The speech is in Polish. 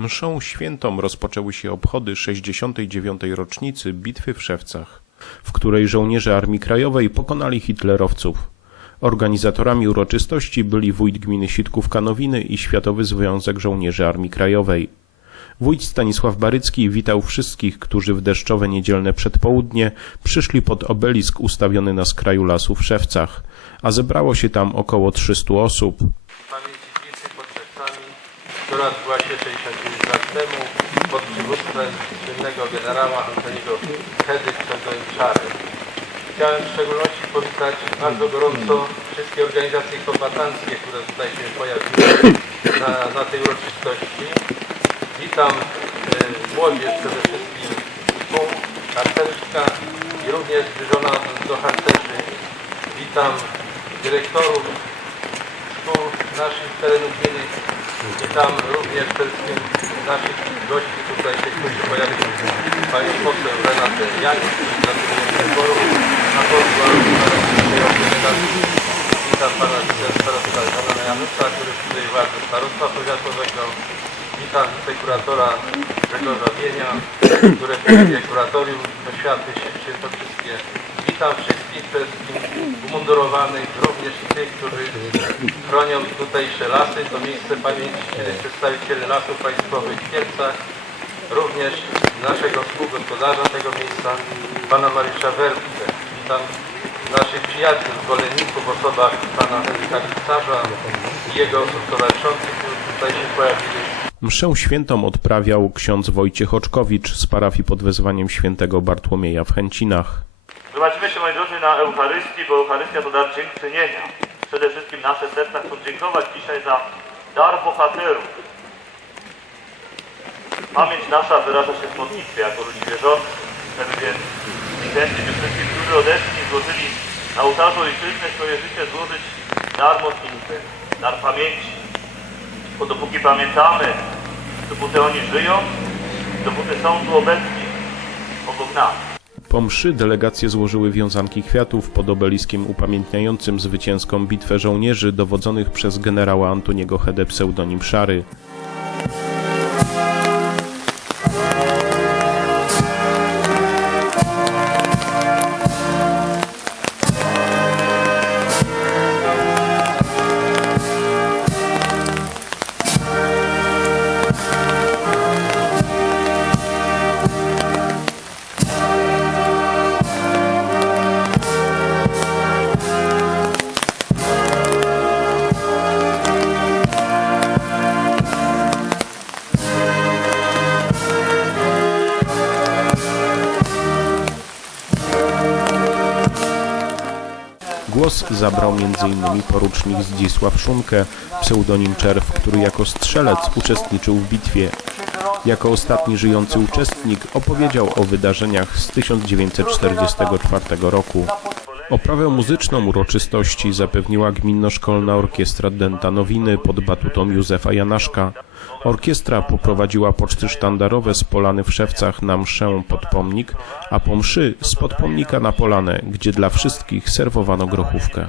Mszą świętą rozpoczęły się obchody 69. rocznicy Bitwy w Szewcach, w której żołnierze Armii Krajowej pokonali hitlerowców. Organizatorami uroczystości byli wójt gminy Sitkówka-Nowiny i Światowy Związek Żołnierzy Armii Krajowej. Wójt Stanisław Barycki witał wszystkich, którzy w deszczowe niedzielne przedpołudnie przyszli pod obelisk ustawiony na skraju lasu w Szewcach, a zebrało się tam około 300 osób. pamięci bitwy pod Szewcami, odbyła się 69 lat temu pod przywództwem słynnego generała Antoniego Hedy pseudonim Czary. Chciałem w szczególności powitać bardzo gorąco wszystkie organizacje kombatanckie, które tutaj się pojawiły na, na tej uroczystości. Witam e, młodzież przede wszystkim szkół, harcerska i również zbliżona do harcerzy. Witam dyrektorów szkół naszych terenów gminy. Witam również wszystkim naszych gości tutaj, się pojawili. Panią poseł Renatę Janik, gratuluję wyboru na posła. Witam pana starostwa Pana Janusza, który tutaj władzy starostwa powiatowego. Witam wisekuratora Grzegorza Bienia, który kuratorium oświaty świętokrzyskie. Witam wszystkich przede umundurowanych, również tych, którzy chronią tutejsze lasy. To miejsce pamięci przedstawicieli lasów państwowych w Kielcach. Również naszego współgospodarza tego miejsca, pana Mariusza Wertkę. Witam naszych przyjaciół, zwolenników osobach pana Henryka i jego osób towarzyszących, którzy tutaj się pojawili. Mszę świętą odprawiał ksiądz Wojciech Oczkowicz z parafii pod wezwaniem świętego Bartłomieja w Chęcinach. Gromadzimy się, moi drodzy, na Eucharystii, bo Eucharystia to dar dziękczynienia. Przede wszystkim nasze serca chcą dziękować dzisiaj za dar bohaterów. Pamięć nasza wyraża się w modlitwie jako ludzi wierzących. Chcemy więc chętnie by wszystkich, którzy odeszli złożyli na ołtarzu ojczyzny swoje życie, złożyć dar modlitwy, dar pamięci. Bo dopóki pamiętamy, dopóty oni żyją, dopóty są tu obecni obok nas. Po mszy delegacje złożyły wiązanki kwiatów pod obeliskiem upamiętniającym zwycięską bitwę żołnierzy dowodzonych przez generała Antoniego Hedę pseudonim Szary. Głos zabrał m.in. porucznik Zdzisław Szunkę, pseudonim Czerw, który jako strzelec uczestniczył w bitwie. Jako ostatni żyjący uczestnik opowiedział o wydarzeniach z 1944 roku. Oprawę muzyczną uroczystości zapewniła Gminno-Szkolna Orkiestra Denta Nowiny pod batutą Józefa Janaszka. Orkiestra poprowadziła poczty sztandarowe z Polany w Szewcach na mszę pod pomnik, a po mszy z podpomnika na Polanę, gdzie dla wszystkich serwowano grochówkę.